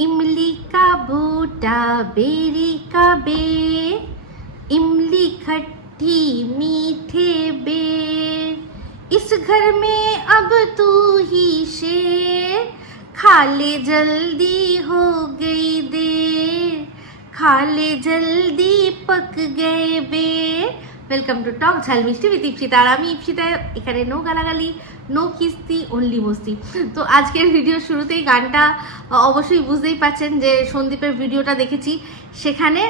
इमली का बूटा बेरी का बेर इमली खट्टी मीठे बेर इस घर में अब तू ही शेर खा ले जल्दी हो गई देर खा ले जल्दी पक गए বের ওয়েলকাম টু টক ঝাল মিষ্টি উইথ ইপসিতা আর আমি ইপসিতা এখানে নো গালাগালি নো কিস্তি অনলি মস্তি। তো আজকের ভিডিও শুরুতেই গানটা অবশ্যই বুঝতেই পাচ্ছেন যে সন্দীপের ভিডিওটা দেখেছি। সেখানে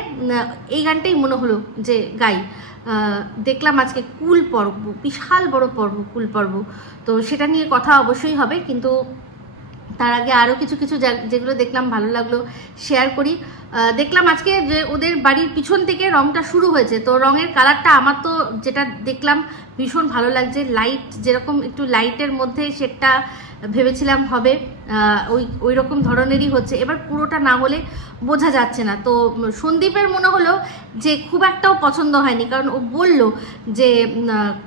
এই গানটাই মনে হলো যে গাই। দেখলাম আজকে কুল পর্ব, বিশাল বড় পর্ব, কুল পর্ব। তো সেটা নিয়ে কথা অবশ্যই হবে, কিন্তু তার আগে আরও কিছু কিছু যেগুলো দেখলাম, ভালো লাগল শেয়ার করি। দেখলাম আজকে যে ওদের বাড়ির পিছন থেকে রংটা শুরু হয়েছে। তো রঙের কালারটা আমার তো যেটা দেখলাম ভীষণ ভালো লাগছে। লাইট যেরকম একটু লাইটের মধ্যে সেটা ভেবেছিলাম হবে ওই ওই রকম ধরনেরই হচ্ছে। এবার পুরোটা না হলে বোঝা যাচ্ছে না। তো সন্দীপের মনে হলো যে খুব একটাও পছন্দ হয়নি। কারণ ও বলল যে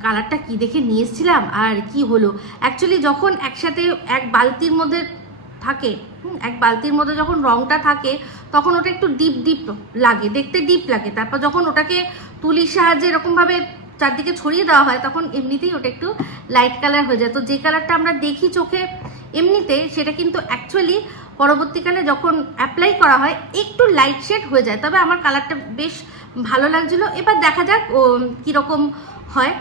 কালারটা কি দেখে নিয়ে এসেছিলাম? আর কি হলো? অ্যাকচুয়ালি যখন একসাথে এক বালতির মধ্যে থাকে। এক বালতির মধ্যে যখন রংটা থাকে, তখন ওটা একটু ডিপ ডিপ লাগে, দেখতে ডিপ লাগে। তারপর যখন ওটাকে তুলির সাহায্যে এরকমভাবে চারদিকে ছড়িয়ে দেওয়া হয়, তখন এমনিতেই ওটা একটু লাইট কালার হয়ে যায়। তো যে কালারটা আমরা দেখি চোখে, এমনিতে সেটা কিন্তু অ্যাকচুয়ালি পরবর্তীকালে যখন অ্যাপ্লাই করা হয়, একটু লাইট শেড হয়ে যায়। তবে আমার কালারটা বেশ ভালো লাগছিল। এবার দেখা যাক কীরকম হয়।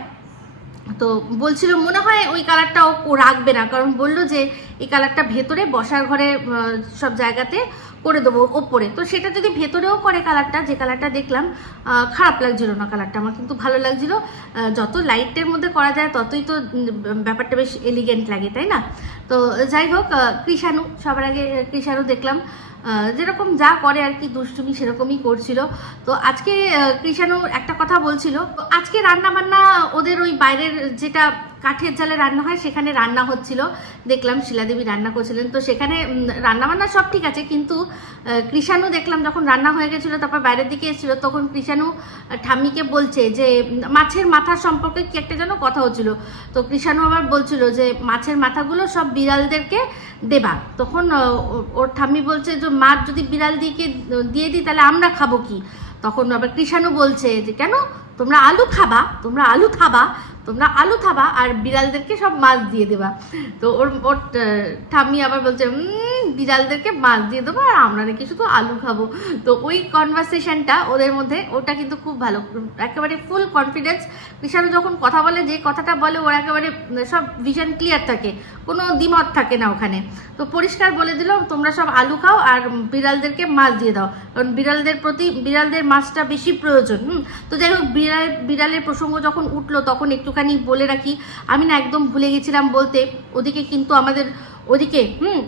তো বলছিল মনে হয় ওই কালারটা ও রাখবে না। কারণ বলল যে, এই কালারটা ভেতরে, বসার ঘরে সব জায়গাতে করে দেবো ওপরে। তো সেটা যদি ভেতরেও করে কালারটা যে কালারটা দেখলাম খারাপ লাগছিল না কালারটা আমার কিন্তু ভালো লাগছিল। যত লাইটের মধ্যে করা যায়, ততই তো ব্যাপারটা বেশ এলিগেন্ট লাগে, তাই না? তো যাই হোক কৃষাণু, সবার আগে কৃষাণু দেখলাম। যেরকম যা করে আর কি, দুষ্টুমি সেরকমই করছিল। তো আজকে কৃষাণু একটা কথা বলছিল। আজকে রান্না বান্না ওদের ওই বাইরের যেটা কাঠের জালে রান্না হয়, সেখানে রান্না হচ্ছিল। দেখলাম শিলাদেবী রান্না করছিলেন। তো সেখানে রান্না বান্না সব ঠিক আছে, কিন্তু কৃষাণু দেখলাম যখন রান্না হয়ে গেছিল, তারপর বাইরের দিকে এসেছিল, তখন কৃষাণু ঠাম্মিকে বলছে যে, মাছের মাথা সম্পর্কে কি একটা যেন কথা হচ্ছিল। তো কৃষাণু আবার বলছিল যে, মাছের মাথাগুলো সব বিড়ালদেরকে দেবা। তখন ওর ঠাম্মি বলছে যে মাছ যদি বিড়াল দিকে, দিয়ে দিই, তাহলে আমরা খাব কি? তখন আবার কৃষাণু বলছে যে, কেন? তোমরা আলু খাবা, তোমরা আলু খাবা তোমরা আলু খাবা আর বিড়ালদেরকে সব মাছ দিয়ে দেবা। তো ওর ওর ঠাম্মি আবার বলছে বিড়ালদেরকে মাছ দিয়ে দেবো আর আমরা নাকি শুধু আলু খাব। তো ওই কনভারসেশনটা ওদের মধ্যে, ওটা কিন্তু খুব ভালো। একেবারে ফুল কনফিডেন্স কৃষাণু যখন কথা বলে, যে কথাটা বলে, ওর একেবারে সব ভিশন ক্লিয়ার থাকে। কোনো দ্বিমত থাকে না ওখানে। তো পরিষ্কার বলে দিল, তোমরা সব আলু খাও আর বিড়ালদেরকে মাছ দিয়ে দাও। কারণ বিড়ালদের প্রতি, বিড়ালদের মাছটা বেশি প্রয়োজন, হুম? তো যাই হোক, বিড়াল, বিড়ালের প্রসঙ্গ যখন উঠল, তখন একটুখানি বলে রাখি, আমি না একদম ভুলে গেছিলাম বলতে, ওদিকে কিন্তু আমাদের, ওদিকে, হুম,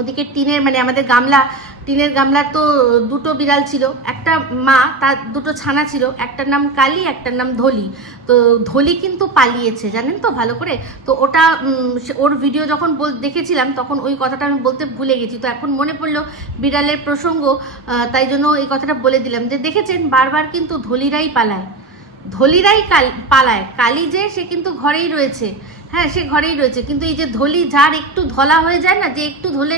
ওদিকে টিনের মানে আমাদের গামলা, টিনের গামলার তো দুটো বিড়াল ছিল, একটা মা, তার দুটো ছানা ছিল, একটার নাম কালী, একটার নাম ধলি। তো ধলি কিন্তু পালিয়েছে, জানেন তো, ভালো করে? তো ওটা ওর ভিডিও যখন বল, দেখেছিলাম, তখন ওই কথাটা আমি বলতে ভুলে গেছি। তো এখন মনে পড়ল বিড়ালের প্রসঙ্গ তাই জন্য এই কথাটা বলে দিলাম। যে দেখেছেন, বারবার কিন্তু ধলিরাই পালায়। ধলিরাই কাল পালায়। কালী যে সে কিন্তু ঘরেই রয়েছে। হ্যাঁ সে ঘরেই রয়েছে। কিন্তু এই যে ধলি যার একটু ধলা হয়ে যায় না, যে একটু ধলে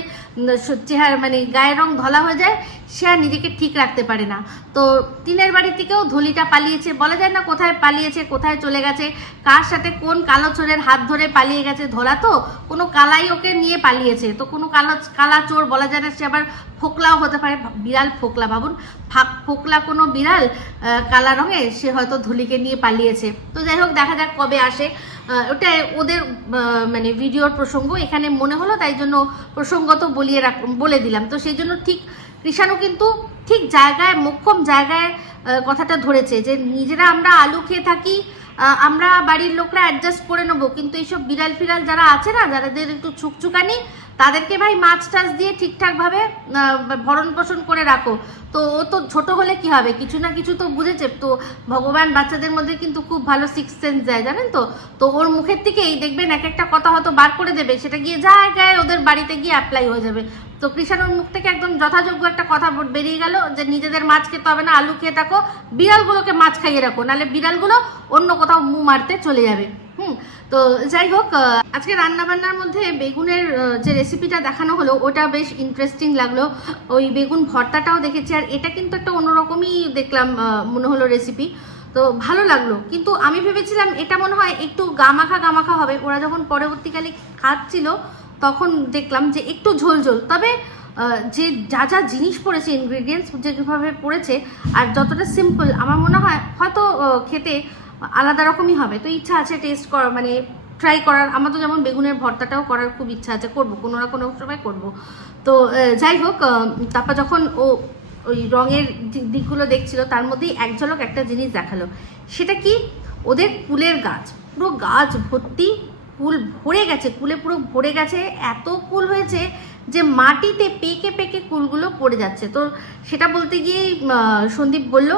চেহারা মানে গায়ের রং ধলা হয়ে যায়, সে আর নিজেকে ঠিক রাখতে পারে না। তো টিনের বাড়ি থেকেও ধলিটা পালিয়েছে। বলা যায় না কোথায় পালিয়েছে, কোথায় চলে গেছে, কার সাথে কোন কালো চোরের হাত ধরে পালিয়ে গেছে ধলা তো? কোনো কালাই ওকে নিয়ে পালিয়েছে। তো কোনো কালো, কালা চোর বলা যায় না, সে আবার ফোকলাও হতে পারে। বিড়াল ফোকলা, ভাবুন। ফাঁক ফোকলা কোনো বিড়াল কালা রঙে সে হয়তো ধুলিকে নিয়ে পালিয়েছে। তো যাই হোক, দেখা যাক কবে আসে। ওটা ওদের মানে ভিডিওর প্রসঙ্গ, এখানে মনে হলো, তাই জন্য প্রসঙ্গত বলিয়ে রাখ, বলে দিলাম। তো সেই জন্য ঠিক কৃষাণু কিন্তু ঠিক জায়গায়, মোক্ষম জায়গায় কথাটা ধরেছে যে নিজেরা আমরা আলু খেয়ে থাকি আমরা বাড়ির লোকরা অ্যাডজাস্ট করে নেব। কিন্তু এইসব বিড়াল ফিরাল যারা আছে না যাদের একটু ছুকছুকানি তাদেরকে ভাই মাছ টাছ দিয়ে ঠিকঠাকভাবে ভরণ পোষণ করে রাখো। তো ও তো ছোট হলে কি হবে? কিছু না কিছু তো বুঝেছে। তো ভগবান বাচ্চাদের মধ্যে কিন্তু খুব ভালো সিক্স সেন্স দেয়, জানেন তো? তো ওর মুখের থেকেই দেখবেন এক একটা কথা হয়তো বার করে দেবে। সেটা গিয়ে জায়গায় ওদের বাড়িতে গিয়ে অ্যাপ্লাই হয়ে যাবে। তো কৃষাণুর মুখ থেকে একদম যথাযোগ্য একটা কথা বেরিয়ে গেল যে নিজেদের মাছ খেতে হবে না, আলু খেয়ে থাকো, বিড়ালগুলোকে মাছ খাইয়ে রাখো। নাহলে বিড়ালগুলো অন্য কোথাও মু মারতে চলে যাবে। হুম? তো যাই হোক আজকে রান্না বান্নার মধ্যে বেগুনের যে রেসিপিটা দেখানো হলো, ওটা বেশ ইন্টারেস্টিং লাগল। ওই বেগুন ভর্তাটাও দেখেছি, আর এটা কিন্তু একটা অন্যরকমই দেখলাম মনে হলো রেসিপি তো ভালো লাগল। কিন্তু আমি ভেবেছিলাম এটা মনে হয় একটু গামাখা গামাখা হবে। ওরা যখন পরবর্তীকালে খাচ্ছিল, তখন দেখলাম যে একটু ঝোল ঝোল। তবে যে যা যা জিনিস পড়েছে ইনগ্রিডিয়েন্টস যেভাবে পড়েছে, আর যতটা সিম্পল আমার মনে হয় হয়তো খেতে আলাদা রকমই হবে। তো ইচ্ছা আছে টেস্ট করা মানে ট্রাই করার। আমার তো যেমন বেগুনের ভর্তাটাও করার খুব ইচ্ছা আছে, করব, কোনো না কোনো সময় করব। তো যাই হোক তারপর যখন ও ওই রঙের দিকগুলো দেখছিল, তার মধ্যেই এক ঝলক একটা জিনিস দেখাল। সেটা কি? ওদের কুলের গাছ। পুরো গাছ ভর্তি, কুল ভরে গেছে, কুলে পুরো ভরে গেছে, এত কুল হয়েছে যে মাটিতে পেকে পেকে কুলগুলো পড়ে যাচ্ছে। তো সেটা বলতে গিয়ে সন্দীপ বলল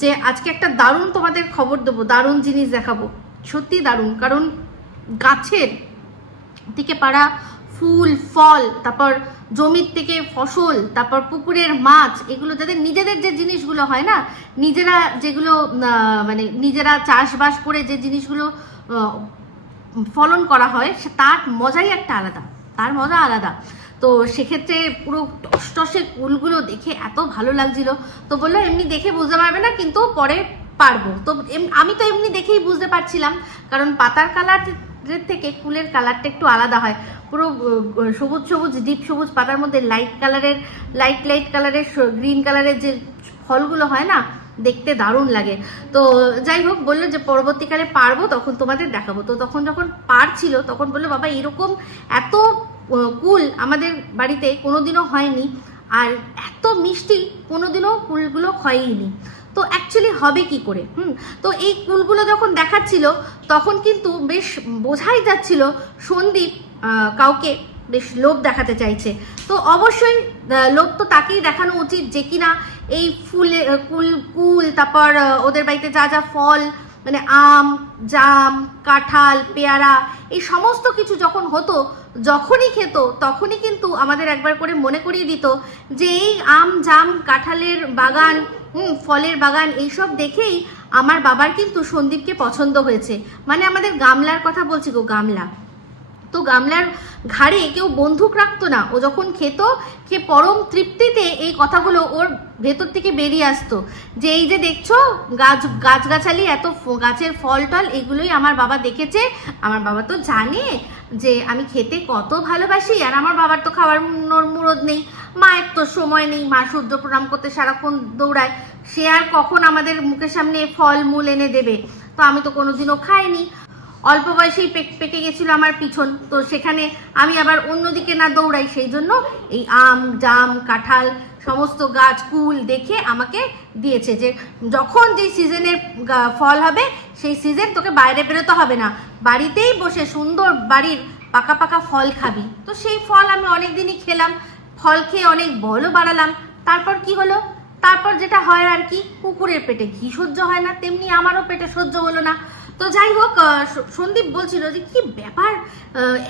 যে, আজকে একটা দারুণ তোমাদের খবর দেবো, দারুণ জিনিস দেখাবো। সত্যি দারুণ, কারণ গাছের থেকে পাড়া ফুল, ফল, তারপর জমির থেকে ফসল, তারপর পুকুরের মাছ, এগুলো যাদের নিজেদের যে জিনিসগুলো হয় না, নিজেরা যেগুলো মানে নিজেরা চাষবাস করে যে জিনিসগুলো ফলন করা হয়, সে তার মজাই একটা আলাদা, তার মজা আলাদা। তো সেক্ষেত্রে পুরো টসটসে কুলগুলো দেখে এত ভালো লাগছিল। তো বলল এমনি দেখে বুঝতে পারবে না, কিন্তু পরে পারব। তো আমি তো এমনি দেখেই বুঝতে পারছিলাম, কারণ পাতার কালারের থেকে কুলের কালারটা একটু আলাদা হয়। পুরো সবুজ সবুজ, ডিপ সবুজ পাতার মধ্যে লাইট কালারের লাইট লাইট কালারের গ্রিন কালারের যে ফলগুলো হয় না, দেখতে দারুণ লাগে। তো যাই হোক, বলল যে পরবর্তীকালে পারব, তখন তোমাদের দেখাবো। তো তখন যখন পারছিল, তখন বলল, বাবা, এরকম এত কুল আমাদের বাড়িতে কোনোদিনও হয়নি আর এত মিষ্টি কোনোদিনও কুলগুলো হয়ইনি। তো অ্যাকচুয়ালি হবে কি করে, হুম? তো এই কুলগুলো যখন দেখাচ্ছিল, তখন কিন্তু বেশ বোঝাই যাচ্ছিল সন্দীপ কাউকে বেশ লোভ দেখাতে চাইছে। তো অবশ্যই লোভ তো তাকেই দেখানো উচিত যে কিনা এই ফুলে কুল কুল, তারপর ওদের বাড়িতে যা যা ফল মানে আম, জাম, কাঁঠাল, পেয়ারা, এই সমস্ত কিছু যখন হতো যখনই খেত, তখনই কিন্তু আমাদের একবার করে মনে করিয়ে দিত যে এই আম, জাম, কাঁঠালের বাগান, হুম, ফলের বাগান, এইসব দেখেই আমার বাবার কিন্তু সন্দীপকে পছন্দ হয়েছে। মানে আমাদের গামলার কথা বলছি গো, গামলা। তো গামলার ঘাড়ে কেউ বন্দুক রাখতো না। ও যখন খেত খেয়ে পরম তৃপ্তিতে এই কথাগুলো ওর ভেতর থেকে বেরিয়ে আসতো। যে এই যে দেখছ, গাছ, গাছগাছালি এত গাছের ফল টল, এগুলোই আমার বাবা দেখেছে। আমার বাবা তো জানে যে আমি খেতে কত ভালোবাসি, আর আমার বাবার তো খাওয়ার মুর- মুরদ নেই। মায়ের তো সময় নেই, মা সূর্য প্রণাম করতে সারাক্ষণ দৌড়ায়। সে আর কখন আমাদের মুখের সামনে ফল, মূল এনে দেবে? তো আমি তো কোনোদিনও খাইনি। অল্প বয়সেই পেক- গেছিল আমার পিছন। তো সেখানে আমি আবার অন্যদিকে না দৌড়াই, সেই জন্য এই আম, জাম, কাঁঠাল, সমস্ত গাছ, কুল দেখে আমাকে দিয়েছে যে যখন যেই সিজনের ফল হবে, সেই সিজন তোকে বাইরে বেরোতে হবে না। বাড়িতেই বসে সুন্দর বাড়ির পাকা পাকা ফল খাবি। তো সেই ফল আমি অনেক দিনই খেলাম, ফল খেয়ে অনেক বলও বাড়ালাম। তারপর কি হলো? তারপর যেটা হয় আর কি, কুকুরের পেটে ঘি সহ্য হয় না, তেমনি আমারও পেটে সহ্য হলো না। তো যাই হোক সন্দীপ বলছিল যে, কি ব্যাপার?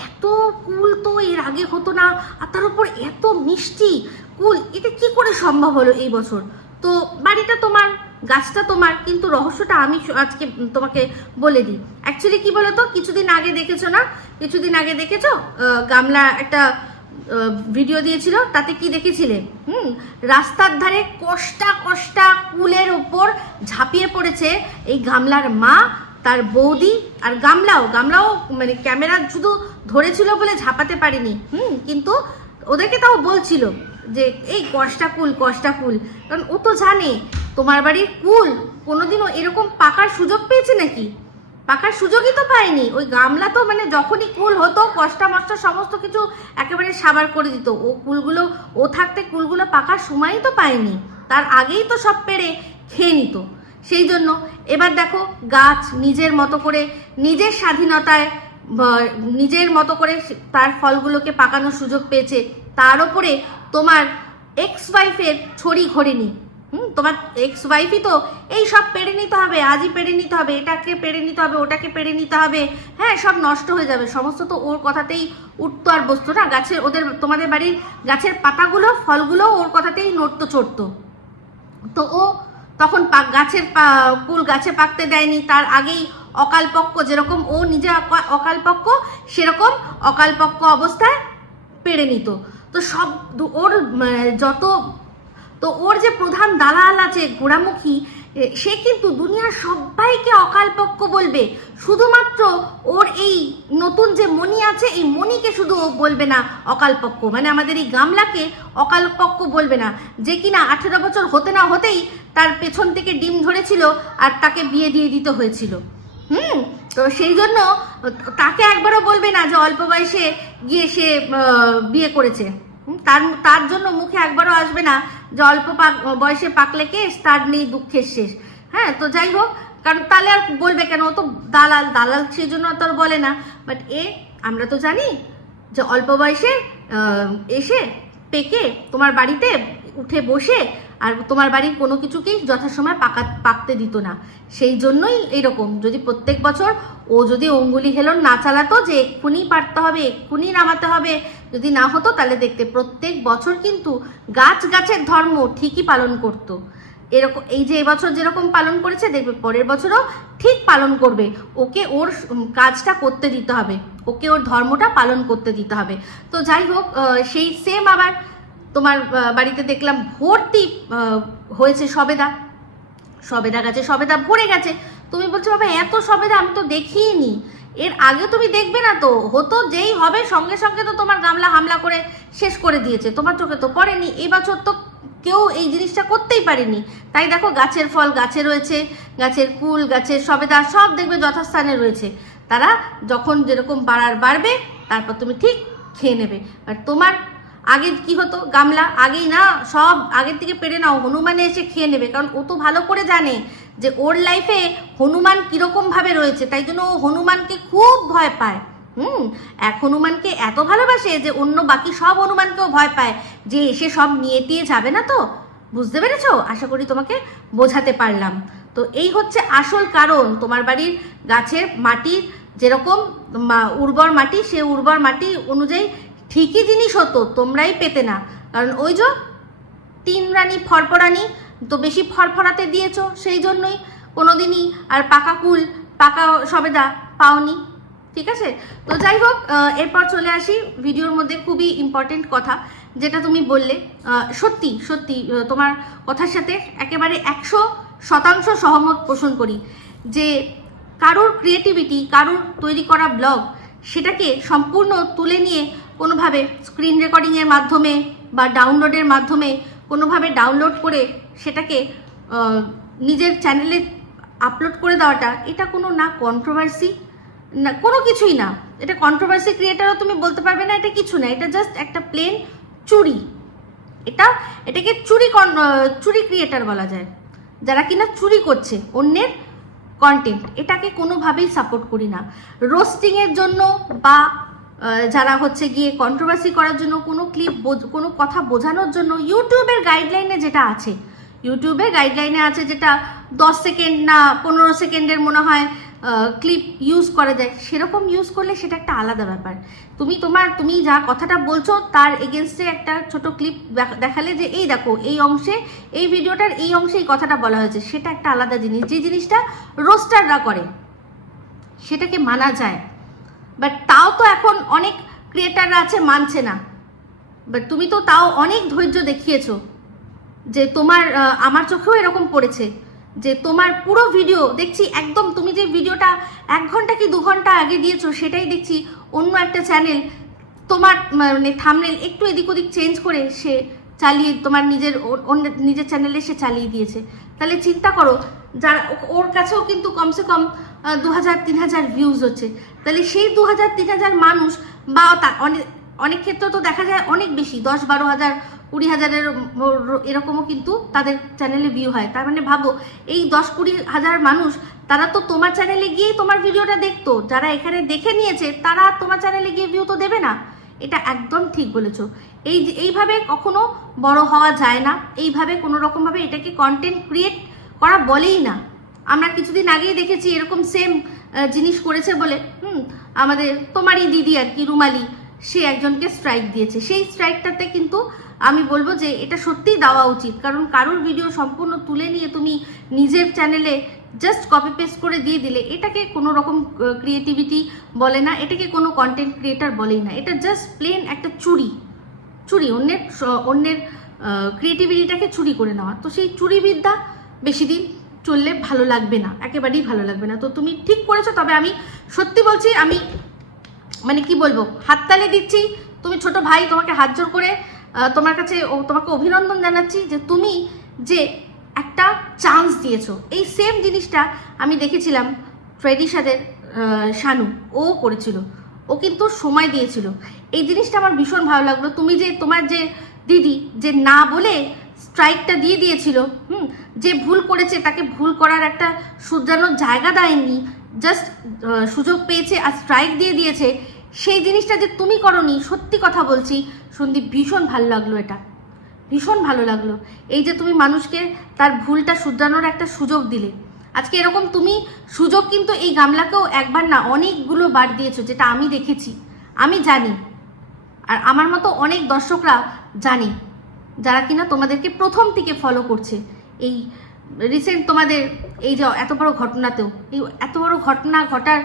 এত কুল তো এর আগে হতো না, আর তার উপর এত মিষ্টি কুল, এটা কি করে সম্ভব হলো এই বছর? তো বাড়িটা তোমার, গাছটা তোমার, কিন্তু রহস্যটা আমি আজকে তোমাকে বলে দিই। অ্যাকচুয়ালি কি বলতো, কিছুদিন আগে দেখেছ না? কিছুদিন আগে দেখেছ? গামলা একটা ভিডিও দিয়েছিল, তাতে কি দেখেছিলে? হুম, রাস্তার ধারে কষ্টা কষ্টা কুলের ওপর ঝাঁপিয়ে পড়েছে এই গামলার মা তার বৌদি আর গামলাও গামলাও মানে ক্যামেরা শুধু ধরেছিল বলে ঝাঁপাতে পারিনি। হুম, কিন্তু ওদেরকে তাও বলছিল যে, এই কষ্টা কুল কষ্টা কুল। কারণ ও তো জানে, তোমার বাড়ির কুল কোনোদিনও এরকম পাকার সুযোগ পেয়েছে নাকি? পাকার সুযোগই তো পায়নি। ওই গামলা তো মানে যখনই কুল হতো, কষ্টা, মষ্টা সমস্ত কিছু একেবারে সাবার করে দিত। ও কুলগুলো, ও থাকতে কুলগুলো পাকার সময়ই তো পায়নি। তার আগেই তো সব পেরে খেয়ে নিত। সেই জন্য এবার দেখো গাছ নিজের মতো করে, নিজের স্বাধীনতায় নিজের মতো করে তার ফলগুলোকে পাকানোর সুযোগ পেয়েছে। তার ওপরে তোমার এক্স ওয়াইফের ছড়ি ঘোরেনি। হুম, তোমার এক্স ওয়াইফই তো এই সব পেরে নিতে হবে, আজই পেরে নিতে হবে, এটাকে পেরে নিতে হবে, ওটাকে পেরে নিতে হবে। হ্যাঁ সব নষ্ট হয়ে যাবে। সমস্ত তো ওর কথাতেই উঠতো আর বসতো না। গাছের ওদের, তোমাদের বাড়ির গাছের পাতাগুলো, ফলগুলো ওর কথাতেই নড়তো চড়তো তো ও তখন পাক গাছের কুল গাছে পাকতে দেয়নি। তার আগেই অকালপক্ক যেরকম ও নিজে অকালপক্ক সেরকম অকালপক্ক অবস্থায় পেরে নিত। তো সব ওর যত তো ওর যে প্রধান দালাল আছে গোড়ামুখী এ, সে কিন্তু দুনিয়ার সবাইকে অকালপক্ষ বলবে। শুধুমাত্র ওর এই নতুন যে মণি আছে, এই মণিকে শুধু ও বলবে না অকালপক্ষ মানে আমাদের এই গামলাকে অকালপক্ষ বলবে না। যে কিনা আঠেরো বছর হতে না হতেই তার পেছন থেকে ডিম ধরেছিল আর তাকে বিয়ে দিয়ে দিতে হয়েছিল। হুম? তো সেই জন্য তাকে একবারও বলবে না যে অল্প বয়সে গিয়ে সে বিয়ে করেছে। তার তার জন্য মুখে একবারও আসবে না। যে অল্প পাক বয়সে পাকলে কেস তার নেই দুঃখের শেষ। হ্যাঁ তো যাই হোক, কারণ তাহলে আর বলবে কেন? ও তো দালাল দালাল সেই জন্য তো আর বলে না। বাট এ, আমরা তো জানি যে অল্প বয়সে এসে পেকে তোমার বাড়িতে উঠে বসে আর তোমার বাড়ির কোনো কিছুকেই যথাসময় পাকা, পাকতে দিত না। সেই জন্যই এরকম যদি প্রত্যেক বছর ও যদি অঙ্গুলি হেলন না চালাতো যে এক্ষুনি পারতে হবে, এক্ষুনি নামাতে হবে যদি না হতো তাহলে দেখতে প্রত্যেক বছর কিন্তু গাছ গাছের ধর্ম ঠিকই পালন করতো। এরকম, এই যে এবছর যেরকম পালন করেছে, দেখবে পরের বছরও ঠিক পালন করবে। ওকে ওর কাজটা করতে দিতে হবে। ওকে ওর ধর্মটা পালন করতে দিতে হবে। তো যাই হোক সেই সেম আবার তোমার বাড়িতে দেখলাম ভর্তি হয়েছে সবেদা। সবেদা গাছে সবেদা ভরে গেছে। তুমি বলছো, বাবা, এত সবেদা আমি তো দেখিনি। এর আগে তুমি দেখবে না তো, হতো যেই হবে, সঙ্গে সঙ্গে তো তোমার গামলা হামলা করে শেষ করে দিয়েছে। তোমার চোখে তো পড়েনি এবছর তো কেউ এই জিনিসটা করতেই পারেনি। তাই দেখো, গাছের ফল গাছে রয়েছে, গাছের কুল, গাছের সবেদা সব দেখবে যথাস্থানে রয়েছে। তারা যখন যেরকম বাড়ার বাড়বে, তারপর তুমি ঠিক খেয়ে নেবে। আর তোমার আগে কি হতো, গামলা আগেই না, সব আগের থেকে পেরে নাও, হনুমানে এসে খেয়ে নেবে, কারণ ও তো ভালো করে জানে যে ওর লাইফে হনুমান কীরকম ভাবে রয়েছে, তাই জন্য ও হনুমানকে খুব ভয় পায়। হুম, এক হনুমানকে এত ভালোবাসে যে অন্য বাকি সব হনুমানকেও ভয় পায় যে এসে সব নিয়ে টিয়ে যাবে না তো? বুঝতে পেরেছ? আশা করি তোমাকে বোঝাতে পারলাম। তো এই হচ্ছে আসল কারণ। তোমার বাড়ির গাছের মাটির যেরকম উর্বর মাটি, সে উর্বর মাটি অনুযায়ী ঠিকই জিনিস হতো, তোমরাই পেতে না। কারণ ওই যে তিন রানী, ফরফরানি তো বেশি ফরফরাতে দিয়েছ, সেই জন্যই কোনোদিনই আর পাকা কুল, পাকা সবেদা পাওনি, ঠিক আছে? তো যাই হোক এরপর চলে আসি ভিডিওর মধ্যে খুবই ইম্পর্টেন্ট কথা, যেটা তুমি বললে। সত্যি সত্যি তোমার কথার সাথে একেবারে একশো শতাংশ সহমত পোষণ করি যে কারোর ক্রিয়েটিভিটি কারোর তৈরি করা ব্লগ সেটাকে সম্পূর্ণ তুলে নিয়ে কোনোভাবে স্ক্রিন রেকর্ডিংয়ের মাধ্যমে বা ডাউনলোডের মাধ্যমে কোনোভাবে ডাউনলোড করে সেটাকে নিজের চ্যানেলে আপলোড করে দেওয়াটা, এটা কোনো না কন্ট্রোভার্সি না, কোনো কিছুই না। এটা কন্ট্রোভার্সি ক্রিয়েটারও তুমি বলতে পারবে না, এটা কিছু না, এটা জাস্ট একটা প্লেন চুরি। এটা, এটাকে চুরি চুরি ক্রিয়েটার বলা যায়। যারা কিনা চুরি করছে অন্যের কন্টেন্ট এটাকে কোনোভাবেই সাপোর্ট করি না। রোস্টিংয়ের জন্য বা যারা হচ্ছে গিয়ে কন্ট্রোভার্সি করার জন্য কোনো ক্লিপ কোনো কথা বোঝানোর জন্য ইউটিউবের গাইডলাইনে যেটা আছে ইউটিউবে গাইডলাইনে আছে যেটা দশ সেকেন্ড না পনেরো সেকেন্ডের মনে হয় ক্লিপ ইউজ করা যায়, সেরকম ইউজ করলে সেটা একটা আলাদা ব্যাপার। তুমি তোমার, তুমি যা কথাটা বলছো তার এগেনস্টে একটা ছোট ক্লিপ দেখালে যে এই দেখো, এই অংশে, এই ভিডিওটার এই অংশে এই কথাটা বলা হয়েছে, সেটা একটা আলাদা জিনিস। যে জিনিসটা রোস্টাররা করে, সেটাকে মানা যায়। বাট তাও তো এখন অনেক ক্রিয়েটাররা আছে, মানছে না। বাট তুমি তো তাও অনেক ধৈর্য দেখিয়েছো যে তোমার আমার চোখেও এরকম পড়েছে যে তোমার পুরো ভিডিও দেখছি একদম তুমি যে ভিডিওটা এক ঘণ্টা কি দু ঘণ্টা আগে দিয়েছ সেটাই দেখছি অন্য একটা চ্যানেল তোমার মানে থামনেল একটু এদিক ওদিক চেঞ্জ করে সে চালিয়ে তোমার নিজের নিজের চ্যানেলে সে চালিয়ে দিয়েছে। তাহলে চিন্তা করো, যারা ওর কাছেও কিন্তু কমসে কম দু হাজার তিন হাজার ভিউজ হচ্ছে। তাহলে সেই দু হাজার তিন হাজার মানুষ বা তা অনেক অনেক ক্ষেত্রে তো দেখা যায় অনেক বেশি, দশ, বারো হাজার, কুড়ি হাজারের এরকমও কিন্তু তাদের চ্যানেলে ভিউ হয়। তার মানে ভাবো, এই দশ, কুড়ি হাজার মানুষ, তারা তো তোমার চ্যানেলে গিয়েই তোমার ভিডিওটা দেখতো। যারা এখানে দেখে নিয়েছে, তারা তোমার চ্যানেলে গিয়ে ভিউ তো দেবে না। এটা একদম ঠিক বলেছ। এই এইভাবে কখনো বড় হওয়া যায় না। এইভাবে কোনো রকমভাবে এটাকে কন্টেন্ট ক্রিয়েট করা বলেই না। আমরা কিছুদিন আগেই দেখেছি এরকম সেম জিনিস করেছে বলে, হুম, আমাদের তোমারই দিদি আর কি, রুমালি, সে একজনকে স্ট্রাইক দিয়েছে। সেই স্ট্রাইকটাতে কিন্তু আমি বলব যে এটা সত্যিই দেওয়া উচিত। কারণ কারোর ভিডিও সম্পূর্ণ তুলে নিয়ে তুমি নিজের চ্যানেলে জাস্ট কপি পেস্ট করে দিয়ে দিলে, এটাকে কোনো রকম ক্রিয়েটিভিটি বলে না, এটাকে কোনো কন্টেন্ট ক্রিয়েটার বলেই না। এটা জাস্ট প্লেন একটা চুরি। চুরি, অন্যের অন্যের ক্রিয়েটিভিটিটাকে চুরি করে নেওয়া। তো সেই চুরিবিদ্যা বেশি দিন চললে ভালো লাগবে না, একেবারেই ভালো লাগবে না। তো তুমি ঠিক করেছ, তবে আমি সত্যি বলছি, আমি মানে কি বলব, হাততালি দিচ্ছি। তুমি ছোট ভাই, তোমাকে হাত জোর করে তোমার কাছে তোমাকে অভিনন্দন জানাচ্ছি যে তুমি যে একটা চান্স দিয়েছ। এই সেম জিনিসটা আমি দেখেছিলাম ট্রেডিশাদের শানু। ও করেছিল। ও কিন্তু সময় দিয়েছিল। এই জিনিসটা আমার ভীষণ ভালো লাগল। তুমি যে তোমার যে দিদি, যে না বলে স্ট্রাইকটা দিয়ে দিয়েছিল, হুম, যে ভুল করেছে, তাকে ভুল করার একটা শুধরানোর জায়গা দেয়নি জাস্ট সুযোগ পেয়েছে আর স্ট্রাইক দিয়ে দিয়েছে, সেই জিনিসটা যে তুমি করনি, সত্যি কথা বলছি, সন্দীপ, ভীষণ ভালো লাগল এটা। ভীষণ ভালো লাগল। এই যে তুমি মানুষকে তার ভুলটা শুধরানোর একটা সুযোগ দিলে। আজকে এরকম তুমি সুযোগ কিন্তু এই গামলাকেও একবার না অনেকগুলো বার দিয়েছ, যেটা আমি দেখেছি। আমি জানি। আর আমার মতো অনেক দর্শকরা জানে, যারা কিনা তোমাদেরকে প্রথম থেকে ফলো করছে। এই রিসেন্ট তোমাদের এই যে এত বড় ঘটনাতেও, এই এত বড় ঘটনা ঘটার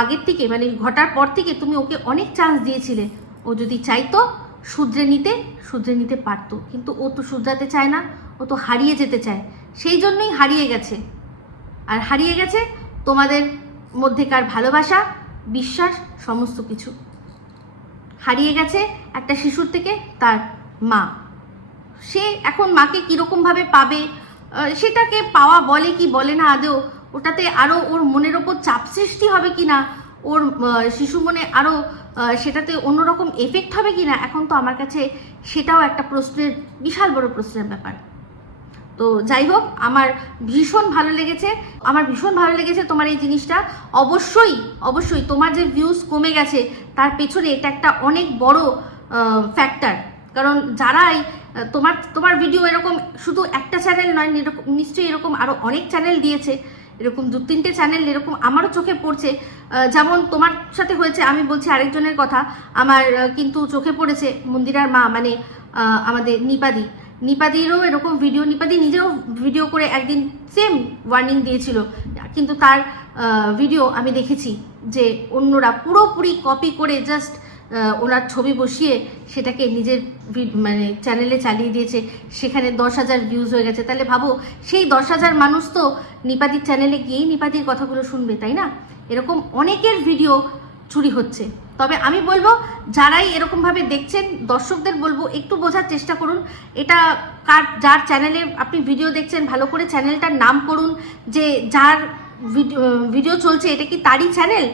আগের থেকে মানে ঘটার পর থেকে তুমি ওকে অনেক চান্স দিয়েছিলে। ও যদি চাইতো, শুধরে নিতে শুধরে নিতে পারতো। কিন্তু ও তো শুধরাতে চায় না, ও তো হারিয়ে যেতে চায়। সেই জন্যই হারিয়ে গেছে। আর হারিয়ে গেছে তোমাদের মধ্যেকার ভালোবাসা, বিশ্বাস, সমস্ত কিছু। হারিয়ে গেছে একটা শিশুর থেকে তার মা। সে এখন মাকে কীরকমভাবে পাবে সেটাকে পাওয়া বলে কি বলে না আদৌ? ওটাতে আরও ওর মনের ওপর চাপ সৃষ্টি হবে কি না? ওর শিশু মনে আরও সেটাতে অন্যরকম এফেক্ট হবে কি না? এখন তো আমার কাছে সেটাও একটা প্রশ্নের, বিশাল বড় প্রশ্নের ব্যাপার। তো যাই হোক, আমার ভীষণ ভালো লেগেছে। আমার ভীষণ ভালো লেগেছে তোমার এই জিনিসটা। অবশ্যই অবশ্যই তোমার যে ভিউজ কমে গেছে, তার পেছনে এটা একটা অনেক বড় ফ্যাক্টর কারণ যারাই তোমার তোমার ভিডিও এরকম শুধু একটা চ্যানেল নয় এরকম নিশ্চয়ই এরকম আরও অনেক চ্যানেল দিয়েছে। এরকম দু, তিনটে চ্যানেল এরকম আমারও চোখে পড়ছে। যেমন তোমার সাথে হয়েছে, আমি বলছি আরেকজনের কথা। আমার কিন্তু চোখে পড়েছে মন্দিরার মা মানে আমাদের নিপাদি। নিপাদিরও এরকম ভিডিও নিপাদি নিজেও ভিডিও করে একদিন সেম ওয়ার্নিং দিয়েছিল। কিন্তু তার ভিডিও আমি দেখেছি যে অন্যরা পুরোপুরি কপি করে জাস্ট ওনার ছবি বসিয়ে সেটাকে নিজের মানে চ্যানেলে চালিয়ে দিয়েছে। সেখানে দশ হাজার ভিউজ হয়ে গেছে। তাহলে ভাবো, সেই দশ হাজার মানুষ তো নিপাদির চ্যানেলে গিয়েই নিপাদির কথাগুলো শুনবে, তাই না? এরকম অনেকের ভিডিও চুরি হচ্ছে। তবে আমি বলব, যারাই এরকমভাবে দেখছেন, দর্শকদের বলব, একটু বোঝার চেষ্টা করুন। এটা কার, যার চ্যানেলে আপনি ভিডিও দেখছেন, ভালো করে চ্যানেলটার নাম করুন, যে যার ভিডিও চলছে, এটা কি তারই চ্যানেল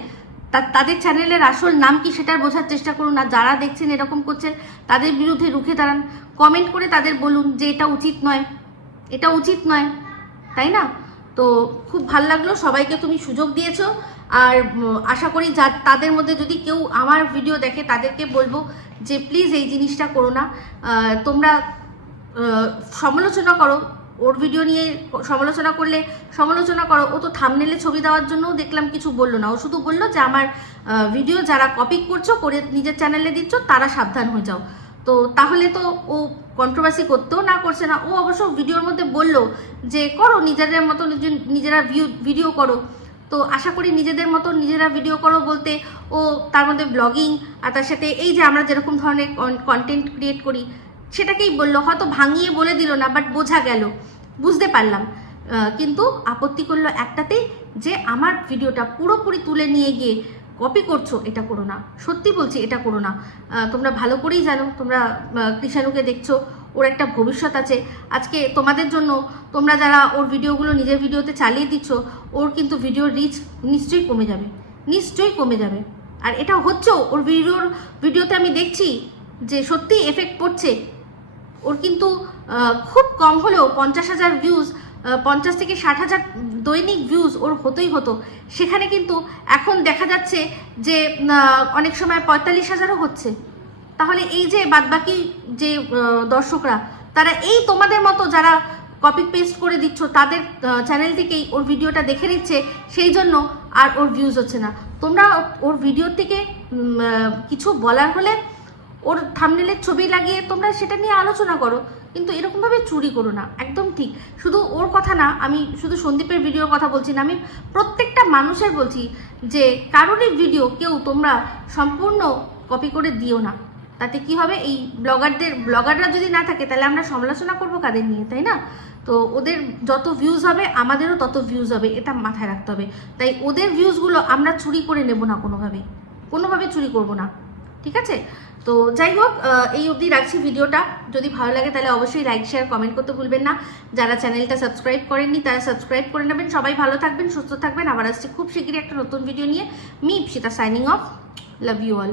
তাদের চ্যানেলের আসল নাম কি সেটা বোঝার চেষ্টা করুন, আর যারা দেখছেন এরকম করছেন, তাদের বিরুদ্ধে রুখে দাঁড়ান। কমেন্ট করে তাদের বলুন যে এটা উচিত নয়। এটা উচিত নয়। তাই না? তো খুব ভালো লাগল। সবাইকে তুমি সুযোগ দিয়েছ। আর আশা করি যা, তাদের মধ্যে যদি কেউ আমার ভিডিও দেখে, তাদেরকে বলব যে প্লিজ এই জিনিসটা করো না। তোমরা সমালোচনা করো। ওর ভিডিও নিয়ে সমালোচনা করলে সমালোচনা করো। ও তো থামনেলে ছবি দেওয়ার জন্যও দেখলাম, কিছু বলল না। ও শুধু বলল যে আমার ভিডিও যারা কপি করছ, করে নিজের চ্যানেলে দিচ্ছ, তারা সাবধান হয়ে যাও। তো তাহলে তো ও কন্ট্রোভার্সি করতেও না, করছে না। ও অবশ্য ভিডিওর মধ্যে বলল যে, করো, নিজেদের মতো নিজে- নিজেরা ভিউ ভিডিও করো। তো আশা করি নিজেদের মতো নিজেরা ভিডিও করো বলতে, ও তার মধ্যে ব্লগিং আর তার সাথে এই যে আমরা যেরকম ধরনের কন্টেন্ট ক্রিয়েট করি, সেটাকেই বলল, হয়তো ভাঙিয়ে বলে দিল না বাট বোঝা গেল। বুঝতে পারলাম। কিন্তু আপত্তি করল একটাতেই যে আমার ভিডিওটা পুরোপুরি তুলে নিয়ে গিয়ে কপি করছ, এটা করো না। সত্যি বলছি, এটা করো না। তোমরা ভালো করেই জানো, তোমরা কৃষাণুকে দেখছ। ওর একটা ভবিষ্যৎ আছে। আজকে তোমাদের জন্য তোমরা যারা ওর ভিডিওগুলো নিজের ভিডিওতে চালিয়ে দিচ্ছ, ওর কিন্তু ভিডিওর রিচ নিশ্চয়ই কমে যাবে। নিশ্চয়ই কমে যাবে। আর এটা হচ্ছেও ওর ভিডিওর, ভিডিওতে আমি দেখছি যে সত্যি এফেক্ট পড়ছে। ওর কিন্তু খুব কম হলেও পঞ্চাশ হাজার ভিউজ পঞ্চাশ থেকে ষাট হাজার দৈনিক ভিউজ ওর হতোই হতো। সেখানে কিন্তু এখন দেখা যাচ্ছে যে অনেক সময় পঁয়তাল্লিশ হাজারও হচ্ছে। তাহলে এই যে বাদবাকি যে দর্শকরা, তারা এই তোমাদের মতো যারা কপি পেস্ট করে দিচ্ছ, তাদের চ্যানেল থেকেই ওর ভিডিওটা দেখে নিচ্ছে, সেই জন্য আর ওর ভিউজ হচ্ছে না। তোমরা ওর ভিডিওর থেকে কিছু বলার হলে ওর থামনেলের ছবি লাগিয়ে তোমরা সেটা নিয়ে আলোচনা করো। কিন্তু এরকমভাবে চুরি করো না, একদম ঠিক। শুধু ওর কথা না, আমি শুধু সন্দীপের ভিডিওর কথা বলছি না, আমি প্রত্যেকটা মানুষের বলছি যে, কারোরই ভিডিও কেউ তোমরা সম্পূর্ণ কপি করে দিও না। তাতে কি হবে? এই ব্লগারদের ব্লগাররা যদি না থাকে, তাহলে আমরা সমালোচনা করব কাদের নিয়ে, তাই না? তো ওদের যত ভিউজ হবে, আমাদেরও তত ভিউজ হবে, এটা মাথায় রাখতে হবে। তাই ওদের ভিউজগুলো আমরা চুরি করে নেব না কোনোভাবে। কোনোভাবে চুরি করব না। ঠিক আছে? তো যাই হোক এই অবধি রাখছি ভিডিওটা। যদি ভালো লাগে, তাহলে অবশ্যই লাইক শেয়ার কমেন্ট করতে ভুলবেন না। যারা চ্যানেলটা সাবস্ক্রাইব করেননি, তারা সাবস্ক্রাইব করে নেবেন। সবাই ভালো থাকবেন, সুস্থ থাকবেন। আবার আসছি খুব শীঘ্রই একটা নতুন ভিডিও নিয়ে। Me Ipsita signing off love you all